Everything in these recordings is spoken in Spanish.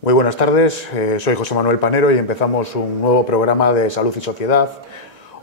Muy buenas tardes, soy José Manuel Panero y empezamos un nuevo programa de Salud y Sociedad.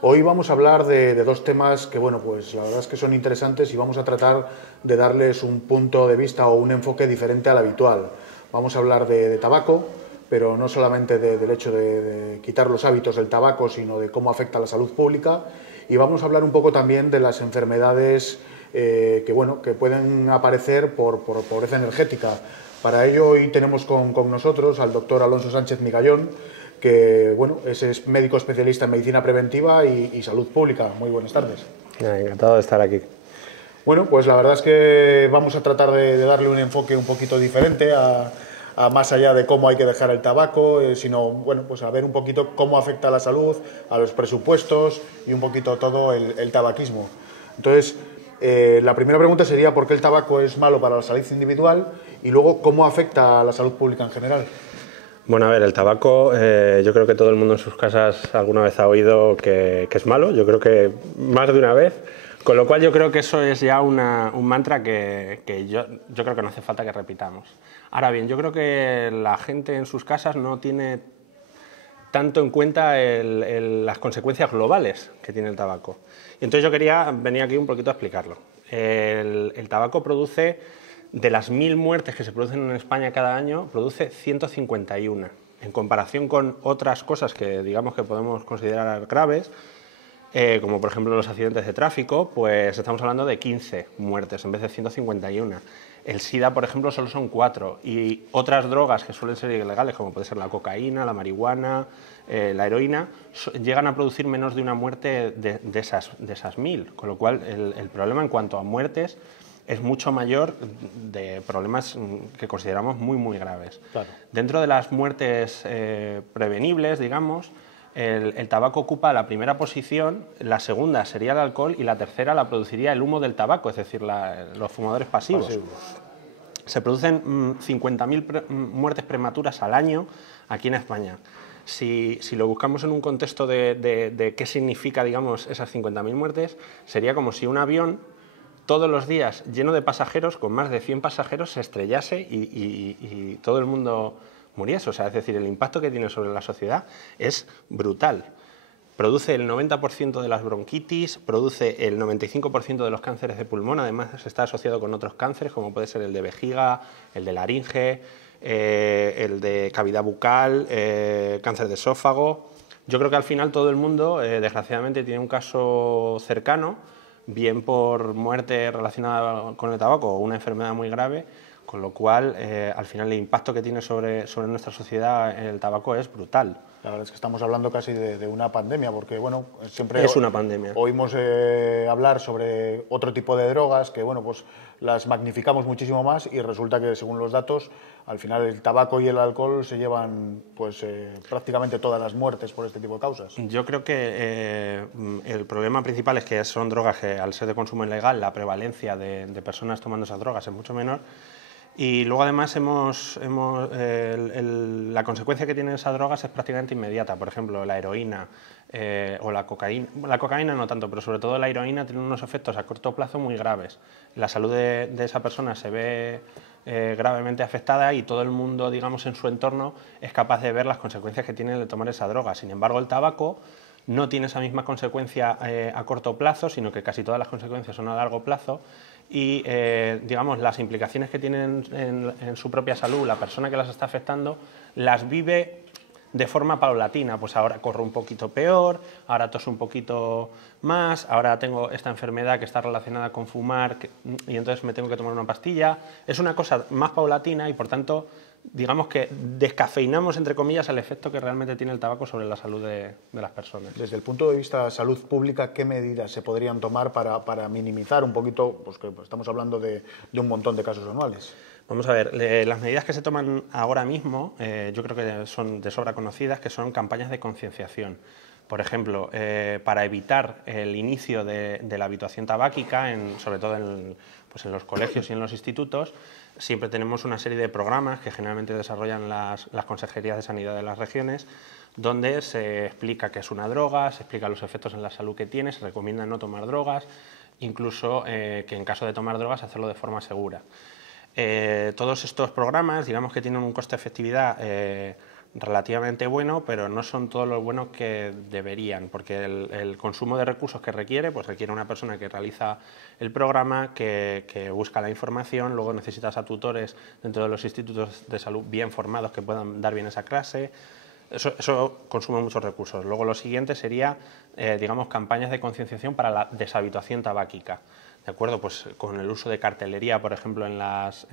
Hoy vamos a hablar de dos temas que, bueno, pues la verdad es que son interesantes y vamos a tratar de darles un punto de vista o un enfoque diferente al habitual. Vamos a hablar de tabaco, pero no solamente del hecho de quitar los hábitos del tabaco, sino de cómo afecta a la salud pública. Y vamos a hablar un poco también de las enfermedades que pueden aparecer por pobreza energética. Para ello hoy tenemos con nosotros al doctor Alonso Sánchez Migallón, que bueno, es médico especialista en medicina preventiva y salud pública. Muy buenas tardes. Encantado de estar aquí. Bueno, pues la verdad es que vamos a tratar de darle un enfoque un poquito diferente a más allá de cómo hay que dejar el tabaco, sino bueno, pues a ver un poquito cómo afecta a la salud, a los presupuestos y un poquito todo el tabaquismo. Entonces, la primera pregunta sería ¿por qué el tabaco es malo para la salud individual? Y luego, ¿cómo afecta a la salud pública en general? Bueno, a ver, el tabaco, yo creo que todo el mundo en sus casas alguna vez ha oído que es malo, yo creo que más de una vez, con lo cual yo creo que eso es ya un mantra que yo creo que no hace falta que repitamos. Ahora bien, yo creo que la gente en sus casas no tiene tanto en cuenta las consecuencias globales que tiene el tabaco. Y entonces yo quería venir aquí un poquito a explicarlo. El tabaco produce, de las 1000 muertes que se producen en España cada año, produce 151. En comparación con otras cosas que digamos que podemos considerar graves, como por ejemplo los accidentes de tráfico, pues estamos hablando de 15 muertes en vez de 151. El SIDA, por ejemplo, solo son 4. Y otras drogas que suelen ser ilegales, como puede ser la cocaína, la marihuana, la heroína, llegan a producir menos de una muerte de esas 1000. Con lo cual, el problema en cuanto a muertes es mucho mayor de problemas que consideramos muy, muy graves. Claro. Dentro de las muertes prevenibles, digamos, el tabaco ocupa la primera posición, la segunda sería el alcohol y la tercera la produciría el humo del tabaco, es decir, los fumadores pasivos. Se producen 50.000 muertes prematuras al año aquí en España. Si lo buscamos en un contexto de qué significa, digamos, esas 50.000 muertes, sería como si un avión todos los días lleno de pasajeros, con más de 100 pasajeros, se estrellase y todo el mundo muriese. O sea, es decir, el impacto que tiene sobre la sociedad es brutal. Produce el 90% de las bronquitis, produce el 95% de los cánceres de pulmón, además está asociado con otros cánceres, como puede ser el de vejiga, el de laringe, el de cavidad bucal, cáncer de esófago. Yo creo que al final todo el mundo, desgraciadamente, tiene un caso cercano, bien por muerte relacionada con el tabaco o una enfermedad muy grave, con lo cual al final el impacto que tiene sobre nuestra sociedad el tabaco es brutal. La verdad es que estamos hablando casi de una pandemia, porque bueno, siempre es una pandemia. Oímos hablar sobre otro tipo de drogas que bueno, pues las magnificamos muchísimo más y resulta que según los datos, al final el tabaco y el alcohol se llevan pues prácticamente todas las muertes por este tipo de causas. Yo creo que el problema principal es que son drogas que al ser de consumo ilegal la prevalencia de personas tomando esas drogas es mucho menor. Y luego además la consecuencia que tienen esas drogas es prácticamente inmediata. Por ejemplo, la heroína o la cocaína. La cocaína no tanto, pero sobre todo la heroína tiene unos efectos a corto plazo muy graves. La salud de esa persona se ve gravemente afectada y todo el mundo, digamos, en su entorno es capaz de ver las consecuencias que tiene de tomar esa droga. Sin embargo, el tabaco no tiene esa misma consecuencia a corto plazo, sino que casi todas las consecuencias son a largo plazo. Y digamos, las implicaciones que tienen en su propia salud la persona que las está afectando las vive de forma paulatina. Pues ahora corro un poquito peor, ahora toso un poquito más, ahora tengo esta enfermedad que está relacionada con fumar y entonces me tengo que tomar una pastilla. Es una cosa más paulatina y por tanto digamos que descafeinamos, entre comillas, el efecto que realmente tiene el tabaco sobre la salud de las personas. Desde el punto de vista de salud pública, ¿qué medidas se podrían tomar para minimizar un poquito, pues que estamos hablando de un montón de casos anuales? Vamos a ver, las medidas que se toman ahora mismo, yo creo que son de sobra conocidas, que son campañas de concienciación. Por ejemplo, para evitar el inicio de la habituación tabáquica, sobre todo en los colegios y en los institutos, siempre tenemos una serie de programas que generalmente desarrollan las consejerías de sanidad de las regiones, donde se explica qué es una droga, se explica los efectos en la salud que tiene, se recomienda no tomar drogas, incluso que en caso de tomar drogas hacerlo de forma segura. Todos estos programas, digamos que tienen un coste-efectividad relativamente bueno, pero no son todos los buenos que deberían, porque el consumo de recursos que requiere, pues requiere una persona que realiza el programa, que busca la información, luego necesitas a tutores dentro de los institutos de salud bien formados que puedan dar bien esa clase. Eso consume muchos recursos. Luego lo siguiente sería, digamos, campañas de concienciación para la deshabituación tabáquica. ¿De acuerdo? Pues con el uso de cartelería, por ejemplo, en los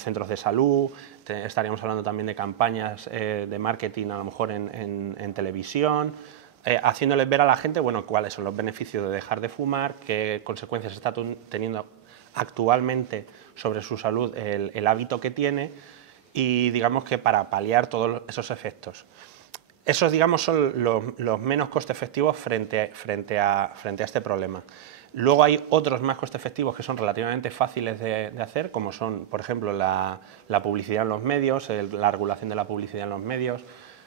centros de salud. Estaríamos hablando también de campañas de marketing, a lo mejor en televisión, haciéndoles ver a la gente, bueno, cuáles son los beneficios de dejar de fumar, qué consecuencias está teniendo actualmente sobre su salud el hábito que tiene, y digamos que para paliar todos esos efectos. Esos, digamos, son los menos coste efectivos frente a este problema. Luego hay otros más coste efectivos que son relativamente fáciles de hacer, como son, por ejemplo, la publicidad en los medios, la regulación de la publicidad en los medios.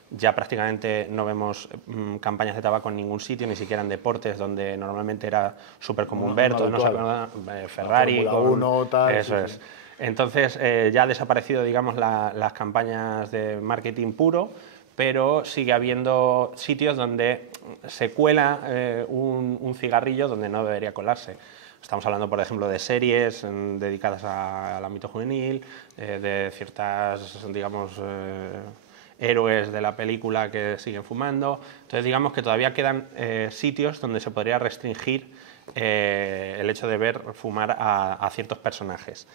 Ya prácticamente no vemos campañas de tabaco en ningún sitio, ni siquiera en deportes, donde normalmente era súper común ver, no sé, Ferrari, la Fórmula 1, tal. Eso es. Entonces ya ha desaparecido, digamos, las campañas de marketing puro, pero sigue habiendo sitios donde se cuela un cigarrillo donde no debería colarse. Estamos hablando, por ejemplo, de series dedicadas al ámbito juvenil, de ciertas, digamos, héroes de la película que siguen fumando. Entonces, digamos que todavía quedan sitios donde se podría restringir el hecho de ver fumar a ciertos personajes.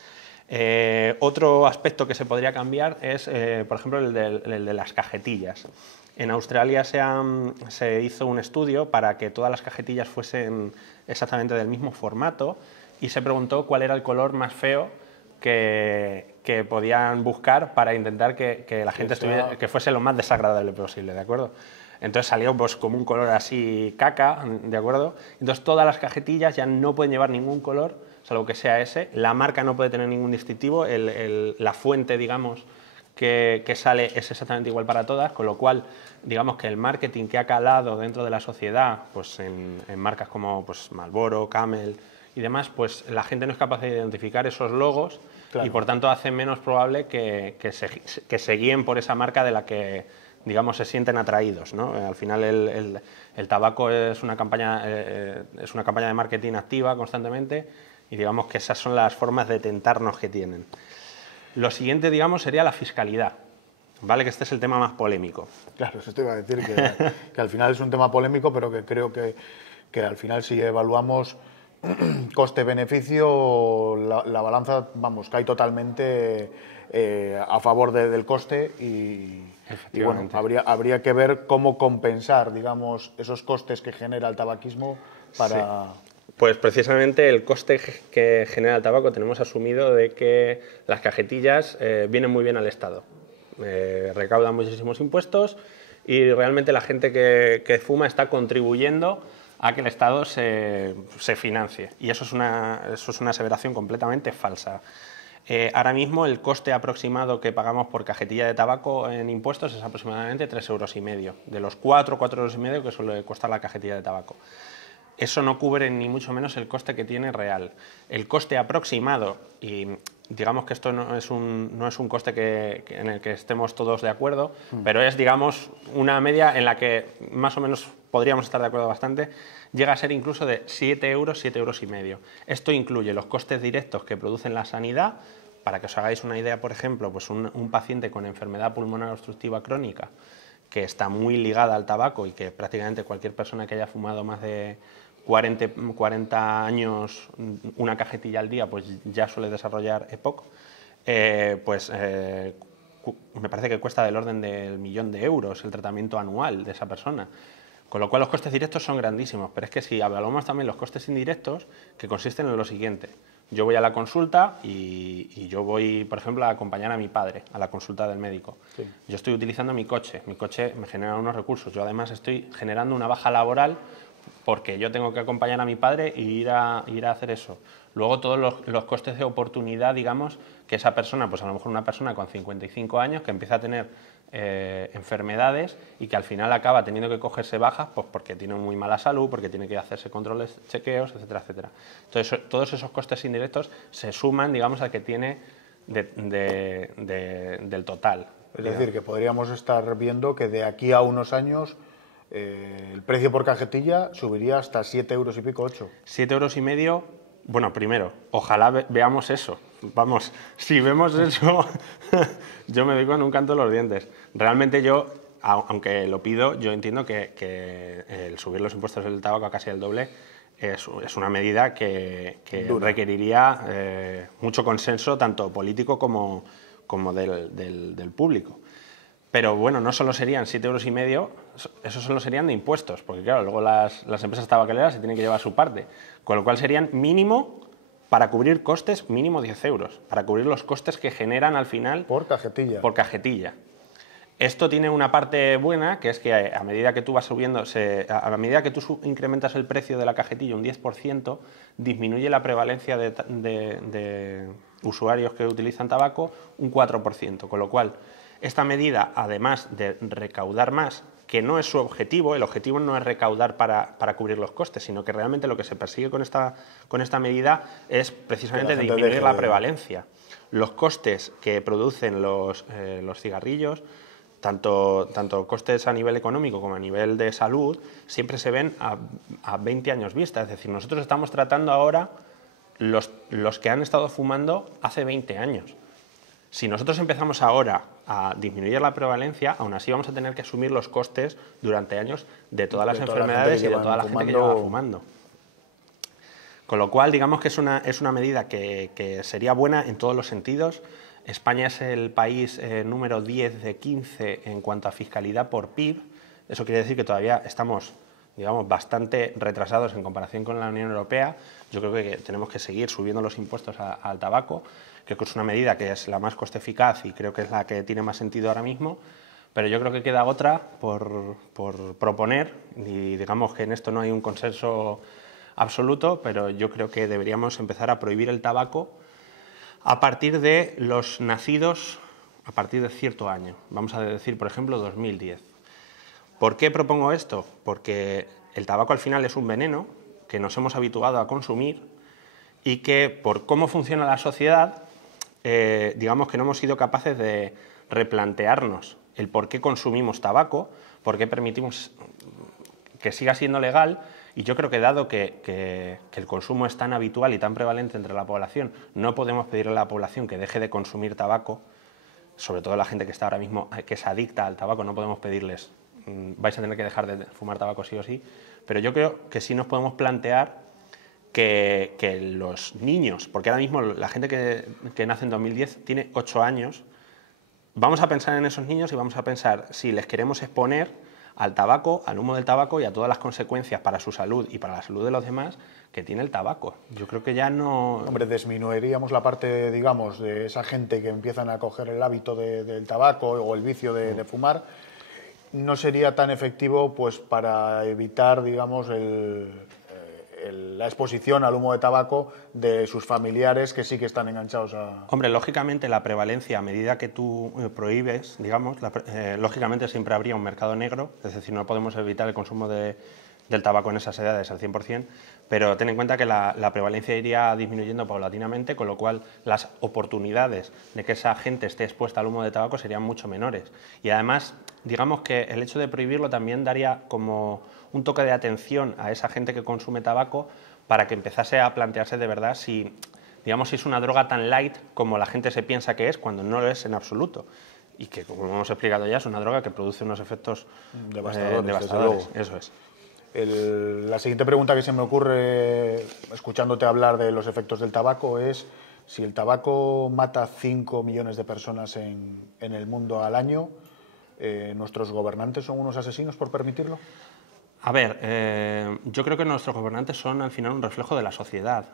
Otro aspecto que se podría cambiar es, por ejemplo, el de las cajetillas. En Australia se hizo un estudio para que todas las cajetillas fuesen exactamente del mismo formato y se preguntó cuál era el color más feo que podían buscar para intentar que la gente que fuese lo más desagradable posible, ¿de acuerdo? Entonces salió pues como un color así caca, ¿de acuerdo? Entonces todas las cajetillas ya no pueden llevar ningún color, salvo que sea ese. La marca no puede tener ningún distintivo, la fuente, digamos, que sale es exactamente igual para todas, con lo cual, digamos que el marketing que ha calado dentro de la sociedad, pues en marcas como pues, Marlboro, Camel y demás, pues la gente no es capaz de identificar esos logos, claro, y por tanto hace menos probable que se guíen por esa marca de la que, digamos, se sienten atraídos, ¿no? Al final el tabaco es una campaña de marketing activa constantemente, y digamos que esas son las formas de tentarnos que tienen. Lo siguiente, digamos, sería la fiscalidad, ¿vale? Que este es el tema más polémico. Claro, eso te iba a decir, que al final es un tema polémico, pero que creo que al final, si evaluamos coste-beneficio, la balanza, vamos, cae totalmente a favor del coste, y bueno, habría que ver cómo compensar, digamos, esos costes que genera el tabaquismo para... Sí. Pues precisamente el coste que genera el tabaco tenemos asumido de que las cajetillas vienen muy bien al Estado. Recaudan muchísimos impuestos y realmente la gente que fuma está contribuyendo a que el Estado se financie. Y eso es una aseveración completamente falsa. Ahora mismo el coste aproximado que pagamos por cajetilla de tabaco en impuestos es aproximadamente 3,5 €, de los 4,5 € que suele costar la cajetilla de tabaco. Eso no cubre ni mucho menos el coste que tiene real. El coste aproximado, y digamos que esto no es un coste en el que estemos todos de acuerdo, pero es, digamos, una media en la que más o menos podríamos estar de acuerdo bastante, llega a ser incluso de 7 €, 7,5 €. Esto incluye los costes directos que produce la sanidad. Para que os hagáis una idea, por ejemplo, pues un paciente con enfermedad pulmonar obstructiva crónica, que está muy ligada al tabaco y que prácticamente cualquier persona que haya fumado más de 40 años una cajetilla al día, pues ya suele desarrollar EPOC, me parece que cuesta del orden del 1.000.000 de euros el tratamiento anual de esa persona. Con lo cual los costes directos son grandísimos, pero es que si evaluamos también los costes indirectos, que consisten en lo siguiente: yo voy a la consulta y yo voy, por ejemplo, a acompañar a mi padre a la consulta del médico. Sí. Yo estoy utilizando mi coche me genera unos recursos, yo además estoy generando una baja laboral porque yo tengo que acompañar a mi padre y ir a hacer eso. Luego todos los costes de oportunidad, digamos, que esa persona, pues a lo mejor una persona con 55 años que empieza a tener enfermedades y que al final acaba teniendo que cogerse bajas pues porque tiene muy mala salud, porque tiene que hacerse controles, chequeos, etcétera, etcétera. Entonces, todos esos costes indirectos se suman, digamos, al que tiene del total. Es decir, que podríamos estar viendo que de aquí a unos años el precio por cajetilla subiría hasta 7 euros y pico, 8. 7 euros y medio. Bueno, primero, ojalá veamos eso. Vamos, si vemos eso, yo me doy con un canto en los dientes. Realmente yo, aunque lo pido, yo entiendo que el subir los impuestos del tabaco a casi el doble es una medida que requeriría mucho consenso, tanto político como del público. Pero bueno, no solo serían 7 euros y medio, eso solo serían de impuestos, porque claro, luego las empresas tabacaleras se tienen que llevar su parte, con lo cual serían mínimo, para cubrir costes, mínimo 10 euros, para cubrir los costes que generan al final... Por cajetilla. Por cajetilla. Esto tiene una parte buena, que es que a medida que tú vas subiendo, a medida que tú incrementas el precio de la cajetilla un 10%, disminuye la prevalencia de usuarios que utilizan tabaco un 4%, con lo cual esta medida, además de recaudar más, que no es su objetivo, el objetivo no es recaudar para cubrir los costes, sino que realmente lo que se persigue con esta medida es precisamente disminuir la prevalencia. Los costes que producen los cigarrillos, tanto costes a nivel económico como a nivel de salud, siempre se ven a 20 años vista. Es decir, nosotros estamos tratando ahora los que han estado fumando hace 20 años. Si nosotros empezamos ahora a disminuir la prevalencia, aún así vamos a tener que asumir los costes durante años de todas las enfermedades y de toda la gente que lleva fumando. Con lo cual, digamos que es una medida que sería buena en todos los sentidos. España es el país número 10 de 15 en cuanto a fiscalidad por PIB. Eso quiere decir que todavía estamos, digamos, bastante retrasados en comparación con la Unión Europea. Yo creo que tenemos que seguir subiendo los impuestos al tabaco. Creo que es una medida que es la más coste eficaz y creo que es la que tiene más sentido ahora mismo, pero yo creo que queda otra por proponer y digamos que en esto no hay un consenso absoluto, pero yo creo que deberíamos empezar a prohibir el tabaco a partir de los nacidos a partir de cierto año, vamos a decir, por ejemplo, 2010. ¿Por qué propongo esto? Porque el tabaco al final es un veneno que nos hemos habituado a consumir y que por cómo funciona la sociedad, digamos que no hemos sido capaces de replantearnos el por qué consumimos tabaco, por qué permitimos que siga siendo legal, y yo creo que dado que el consumo es tan habitual y tan prevalente entre la población, no podemos pedirle a la población que deje de consumir tabaco, sobre todo la gente que está ahora mismo, que es adicta al tabaco, no podemos pedirles, vais a tener que dejar de fumar tabaco sí o sí, pero yo creo que sí nos podemos plantear que los niños, porque ahora mismo la gente que nace en 2010 tiene 8 años, vamos a pensar en esos niños y vamos a pensar si les queremos exponer al tabaco, al humo del tabaco y a todas las consecuencias para su salud y para la salud de los demás que tiene el tabaco. Yo creo que ya no... Hombre, disminuiríamos la parte, digamos, de esa gente que empiezan a coger el hábito del tabaco o el vicio de fumar. No sería tan efectivo pues para evitar, digamos, la exposición al humo de tabaco de sus familiares que sí que están enganchados a... Hombre, lógicamente la prevalencia, a medida que tú prohíbes, digamos, lógicamente siempre habría un mercado negro, es decir, no podemos evitar el consumo del tabaco en esas edades al 100%, pero ten en cuenta que la prevalencia iría disminuyendo paulatinamente, con lo cual las oportunidades de que esa gente esté expuesta al humo de tabaco serían mucho menores. Y además, digamos que el hecho de prohibirlo también daría como un toque de atención a esa gente que consume tabaco para que empezase a plantearse de verdad si es una droga tan light como la gente se piensa que es, cuando no lo es en absoluto. Y que, como hemos explicado ya, es una droga que produce unos efectos devastadores. Eso es. La siguiente pregunta que se me ocurre, escuchándote hablar de los efectos del tabaco, es si el tabaco mata 5 millones de personas en el mundo al año, ¿nuestros gobernantes son unos asesinos por permitirlo? A ver, yo creo que nuestros gobernantes son al final un reflejo de la sociedad.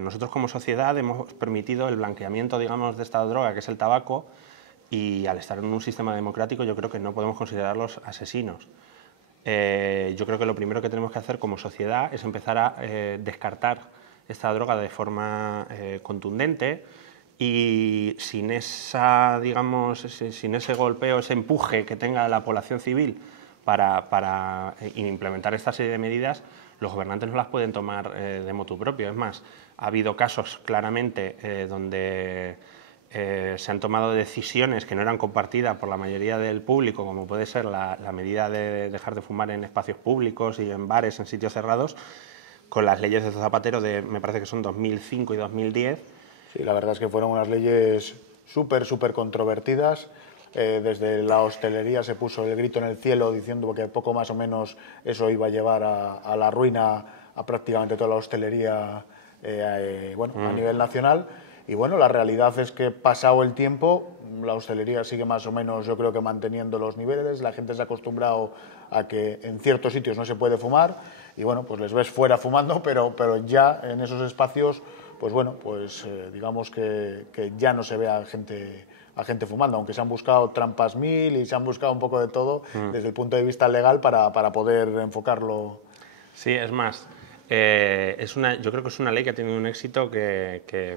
Nosotros como sociedad hemos permitido el blanqueamiento, digamos, de esta droga que es el tabaco, y al estar en un sistema democrático yo creo que no podemos considerarlos asesinos. yo creo que lo primero que tenemos que hacer como sociedad es empezar a descartar esta droga de forma contundente y sin esa, digamos, sin ese golpeo, ese empuje que tenga la población civil para implementar esta serie de medidas, los gobernantes no las pueden tomar de motu propio. Es más, ha habido casos claramente donde se han tomado decisiones que no eran compartidas por la mayoría del público, como puede ser la medida de dejar de fumar en espacios públicos y en bares, en sitios cerrados, con las leyes de Zapatero de, me parece que son 2005 y 2010. Sí, la verdad es que fueron unas leyes súper controvertidas. Desde la hostelería se puso el grito en el cielo diciendo que poco más o menos eso iba a llevar a la ruina a prácticamente toda la hostelería a nivel nacional. Y bueno, la realidad es que pasado el tiempo, la hostelería sigue más o menos, yo creo que manteniendo los niveles, la gente se ha acostumbrado a que en ciertos sitios no se puede fumar y bueno, pues les ves fuera fumando, pero ya en esos espacios, pues bueno, pues digamos que ya no se ve a gente fumando, aunque se han buscado trampas mil y se han buscado un poco de todo desde el punto de vista legal para poder enfocarlo. Sí, es más, yo creo que es una ley que ha tenido un éxito que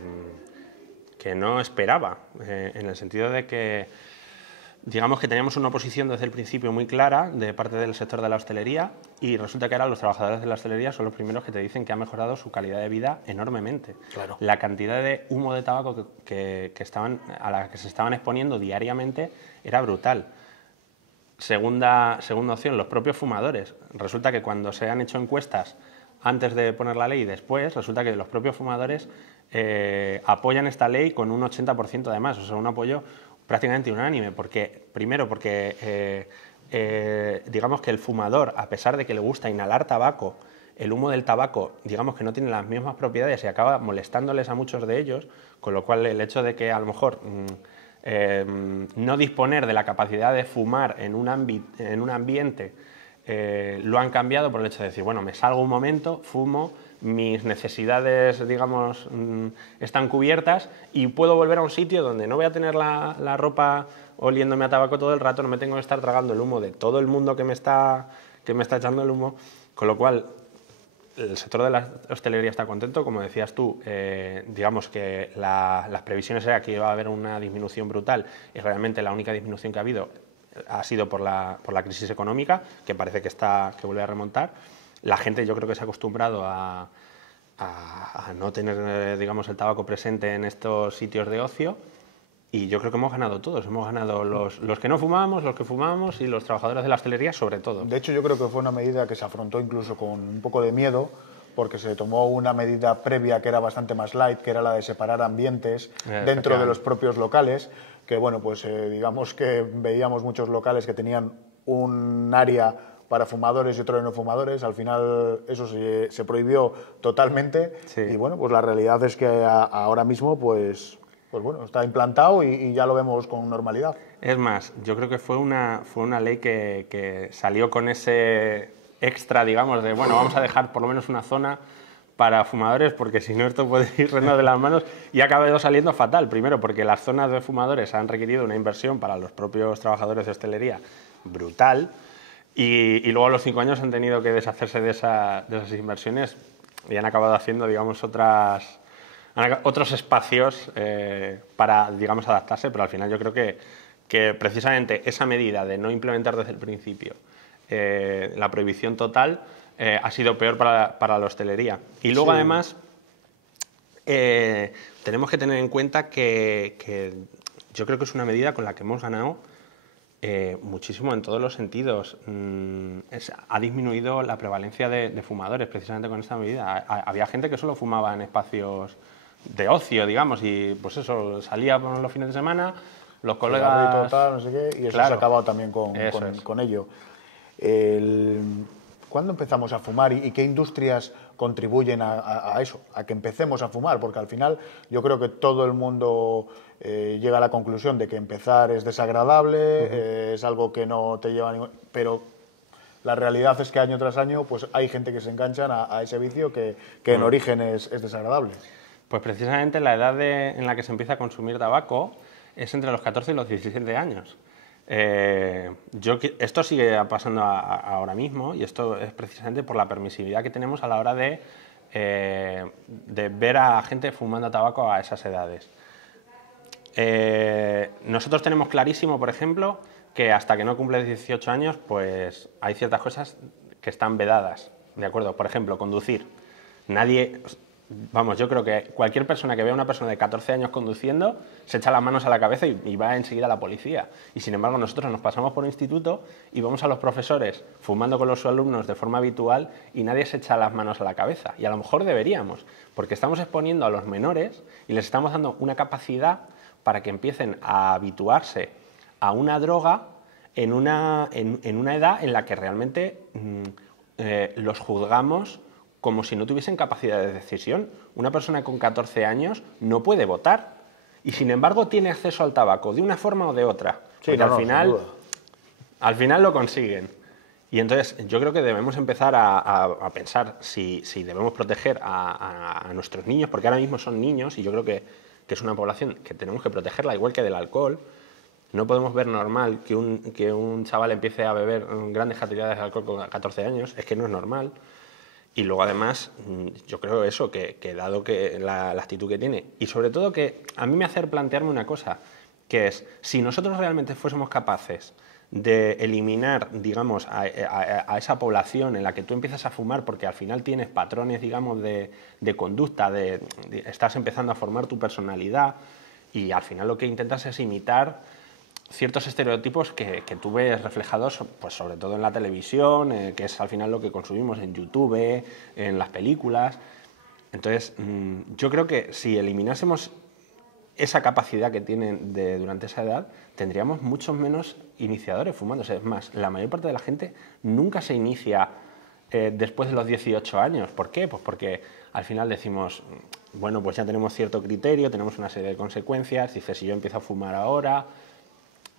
no esperaba, en el sentido de que, digamos que teníamos una oposición desde el principio muy clara de parte del sector de la hostelería y resulta que ahora los trabajadores de la hostelería son los primeros que te dicen que ha mejorado su calidad de vida enormemente. Claro. La cantidad de humo de tabaco a la que se estaban exponiendo diariamente era brutal. Segunda opción, los propios fumadores. Resulta que cuando se han hecho encuestas antes de poner la ley y después, resulta que los propios fumadores apoyan esta ley con un 80% además, o sea, un apoyo prácticamente unánime, primero porque digamos que el fumador, a pesar de que le gusta inhalar tabaco, el humo del tabaco, digamos que no tiene las mismas propiedades y acaba molestándoles a muchos de ellos, con lo cual el hecho de que a lo mejor no disponer de la capacidad de fumar en un ambiente lo han cambiado por el hecho de decir, bueno, me salgo un momento, fumo, mis necesidades, digamos, están cubiertas y puedo volver a un sitio donde no voy a tener la ropa oliéndome a tabaco todo el rato, no me tengo que estar tragando el humo de todo el mundo que me está echando el humo, con lo cual el sector de la hostelería está contento, como decías tú, digamos que las previsiones eran que iba a haber una disminución brutal y realmente la única disminución que ha habido ha sido por la crisis económica, que parece que vuelve a remontar. La gente yo creo que se ha acostumbrado a no tener, digamos, el tabaco presente en estos sitios de ocio y yo creo que hemos ganado todos. Hemos ganado los que no fumábamos, los que fumábamos y los trabajadores de la hostelería sobre todo. De hecho, yo creo que fue una medida que se afrontó incluso con un poco de miedo porque se tomó una medida previa que era bastante más light, que era la de separar ambientes dentro de los propios locales, que bueno, pues digamos que veíamos muchos locales que tenían un área para fumadores y otro de no fumadores. Al final eso se prohibió totalmente. Sí. Y bueno, pues la realidad es que ahora mismo pues bueno, está implantado y ya lo vemos con normalidad. Es más, yo creo que fue una ley que salió con ese extra, digamos, de bueno, vamos a dejar por lo menos una zona para fumadores porque si no esto puede irnos de las manos y ha acabado saliendo fatal. Primero porque las zonas de fumadores han requerido una inversión para los propios trabajadores de hostelería brutal. Y luego a los 5 años han tenido que deshacerse de esas inversiones y han acabado haciendo, digamos, otros espacios para, digamos, adaptarse, pero al final yo creo que precisamente esa medida de no implementar desde el principio la prohibición total ha sido peor para la hostelería. Y luego, sí, además, tenemos que tener en cuenta que yo creo que es una medida con la que hemos ganado muchísimo en todos los sentidos. Ha disminuido la prevalencia de fumadores precisamente con esta medida. Había gente que solo fumaba en espacios de ocio, digamos, y pues eso, salía por los fines de semana, los colegas... Tal, no sé qué, y eso claro, se ha acabado también con ello. ¿Cuándo empezamos a fumar y qué industrias contribuyen a eso, a que empecemos a fumar? Porque al final yo creo que todo el mundo llega a la conclusión de que empezar es desagradable, es algo que no te lleva a ningún... Pero la realidad es que año tras año pues hay gente que se enganchan a ese vicio que en origen es desagradable. Pues precisamente la edad en la que se empieza a consumir tabaco es entre los 14 y los 17 años. Esto sigue pasando ahora mismo y esto es precisamente por la permisividad que tenemos a la hora de ver a gente fumando tabaco a esas edades. Nosotros tenemos clarísimo, por ejemplo, que hasta que no cumples 18 años, pues hay ciertas cosas que están vedadas, ¿de acuerdo? Por ejemplo, conducir. Yo creo que cualquier persona que vea a una persona de 14 años conduciendo se echa las manos a la cabeza y va enseguida a la policía. Y sin embargo, nosotros nos pasamos por instituto y vamos a los profesores fumando con los alumnos de forma habitual y nadie se echa las manos a la cabeza. Y a lo mejor deberíamos, porque estamos exponiendo a los menores y les estamos dando una capacidad para que empiecen a habituarse a una droga en una edad en la que realmente los juzgamos como si no tuviesen capacidad de decisión. Una persona con 14 años no puede votar y, sin embargo, tiene acceso al tabaco de una forma o de otra. Sí, porque al final lo consiguen. Y entonces yo creo que debemos empezar a pensar si debemos proteger a nuestros niños, porque ahora mismo son niños y yo creo que es una población que tenemos que protegerla, igual que del alcohol. No podemos ver normal que un chaval empiece a beber grandes cantidades de alcohol con 14 años, es que no es normal. Y luego, además, yo creo eso, que dado que la actitud que tiene, y sobre todo que a mí me hace plantearme una cosa, que es, si nosotros realmente fuésemos capaces de eliminar, digamos, a esa población en la que tú empiezas a fumar porque al final tienes patrones, digamos, de conducta, estás empezando a formar tu personalidad y al final lo que intentas es imitar ciertos estereotipos que tú ves reflejados, pues sobre todo en la televisión, que es al final lo que consumimos en YouTube, en las películas. Entonces, yo creo que si eliminásemos esa capacidad que tienen durante esa edad, tendríamos muchos menos iniciadores fumándose. Es más, la mayor parte de la gente nunca se inicia después de los 18 años. ¿Por qué? Pues porque al final decimos, bueno, pues ya tenemos cierto criterio, tenemos una serie de consecuencias, dices, si yo empiezo a fumar ahora.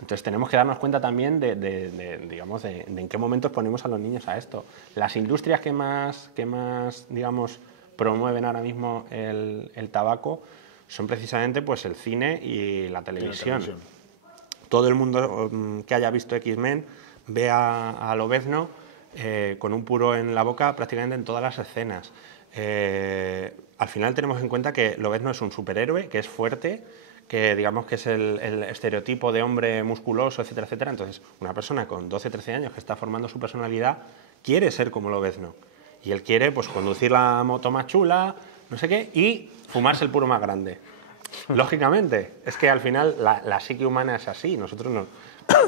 Entonces tenemos que darnos cuenta también digamos, de en qué momentos ponemos a los niños a esto. Las industrias que más digamos, promueven ahora mismo el tabaco son precisamente pues, el cine y la televisión. Todo el mundo que haya visto X-Men ve a Lobezno con un puro en la boca prácticamente en todas las escenas. Al final tenemos en cuenta que Lobezno es un superhéroe, que es fuerte, que digamos que es el estereotipo de hombre musculoso, etcétera, etcétera. Entonces, una persona con 12, 13 años que está formando su personalidad quiere ser como Lobezno. Y él quiere pues conducir la moto más chula, no sé qué, y fumarse el puro más grande. Lógicamente, es que al final la psique humana es así. Nosotros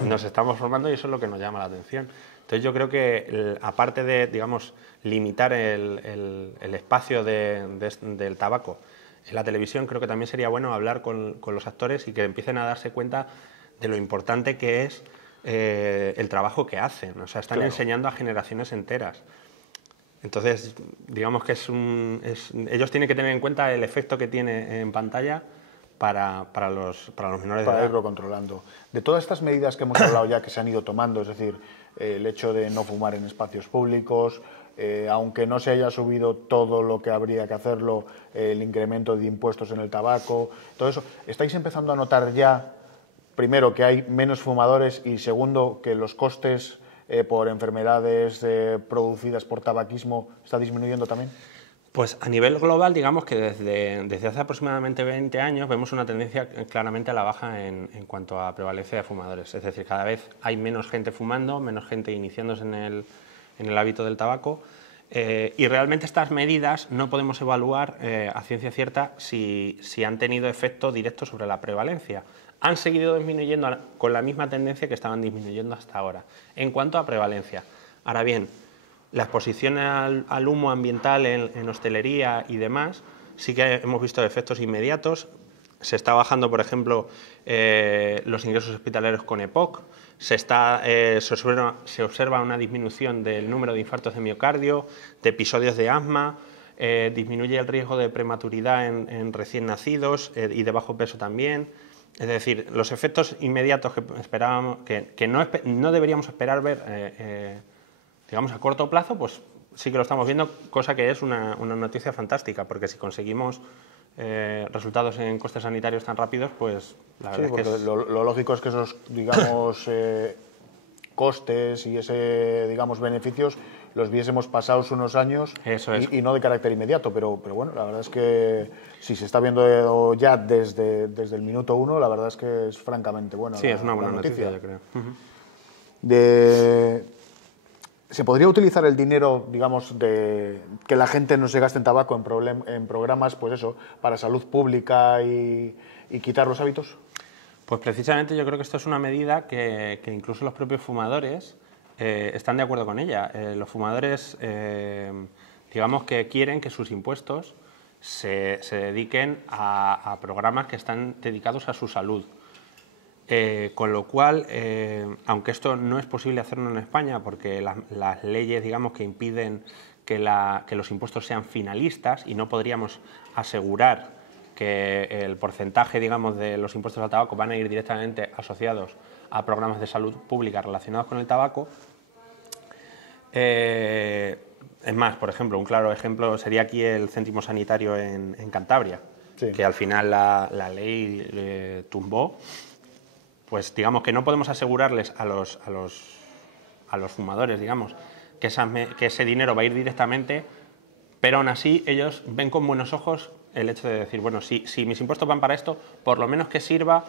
nos estamos formando y eso es lo que nos llama la atención. Entonces yo creo que aparte de, digamos, limitar el espacio del tabaco en la televisión, creo que también sería bueno hablar con los actores y que empiecen a darse cuenta de lo importante que es el trabajo que hacen. O sea, están enseñando a generaciones enteras. Entonces, digamos que ellos tienen que tener en cuenta el efecto que tiene en pantalla para los menores de edad. Para irlo controlando. De todas estas medidas que hemos hablado ya que se han ido tomando, es decir, el hecho de no fumar en espacios públicos, aunque no se haya subido todo lo que habría que hacerlo, el incremento de impuestos en el tabaco, todo eso, ¿estáis empezando a notar ya, primero, que hay menos fumadores y segundo, que los costes por enfermedades producidas por tabaquismo está disminuyendo también? Pues a nivel global, digamos que desde hace aproximadamente 20 años vemos una tendencia claramente a la baja en cuanto a prevalencia de fumadores. Es decir, cada vez hay menos gente fumando, menos gente iniciándose en el hábito del tabaco. Y realmente estas medidas no podemos evaluar a ciencia cierta si han tenido efecto directo sobre la prevalencia. Han seguido disminuyendo con la misma tendencia que estaban disminuyendo hasta ahora. En cuanto a prevalencia, ahora bien, la exposición al humo ambiental en hostelería y demás, sí que hemos visto efectos inmediatos. Se está bajando, por ejemplo, los ingresos hospitalarios con EPOC, se observa una disminución del número de infartos de miocardio, de episodios de asma, disminuye el riesgo de prematuridad en recién nacidos y de bajo peso también. Es decir, los efectos inmediatos que esperábamos, que no deberíamos esperar ver, digamos, a corto plazo, pues sí que lo estamos viendo, cosa que es una noticia fantástica, porque si conseguimos resultados en costes sanitarios tan rápidos, pues la verdad Sí, es que porque lo lógico es que esos, digamos, costes y ese, digamos, beneficios los viésemos pasados unos años. Eso es. Y no de carácter inmediato, pero bueno, la verdad es que si se está viendo ya desde el minuto uno, la verdad es que es francamente buena. Sí, es una buena noticia, yo creo. ¿Se podría utilizar el dinero, digamos, de que la gente no se gaste en tabaco en programas, pues eso, para salud pública y quitar los hábitos? Pues precisamente yo creo que esto es una medida que incluso los propios fumadores están de acuerdo con ella. Los fumadores, digamos que quieren que sus impuestos se dediquen a programas que están dedicados a su salud. Con lo cual, aunque esto no es posible hacerlo en España porque las leyes, digamos, que impiden que los impuestos sean finalistas y no podríamos asegurar que el porcentaje, digamos, de los impuestos al tabaco van a ir directamente asociados a programas de salud pública relacionados con el tabaco. Es más, por ejemplo, un claro ejemplo sería aquí el céntimo sanitario en Cantabria, sí, que al final la ley tumbó. Pues digamos que no podemos asegurarles a los fumadores, digamos, que ese dinero va a ir directamente, pero aún así ellos ven con buenos ojos el hecho de decir, bueno, si mis impuestos van para esto, por lo menos que sirva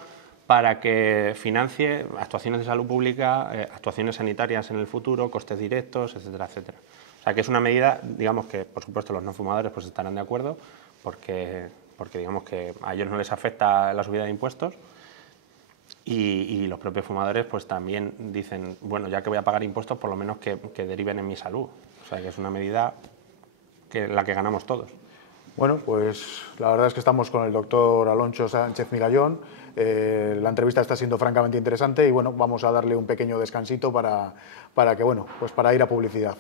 para que financie actuaciones de salud pública, actuaciones sanitarias en el futuro, costes directos, etcétera, etcétera. O sea que es una medida, digamos que por supuesto los no fumadores pues estarán de acuerdo porque digamos que a ellos no les afecta la subida de impuestos. Y los propios fumadores pues también dicen, bueno, ya que voy a pagar impuestos, por lo menos que deriven en mi salud. O sea, que es una medida la que ganamos todos. Bueno, pues la verdad es que estamos con el doctor Aloncho Sánchez Migallón. La entrevista está siendo francamente interesante y bueno, vamos a darle un pequeño descansito para que, bueno, pues para ir a publicidad.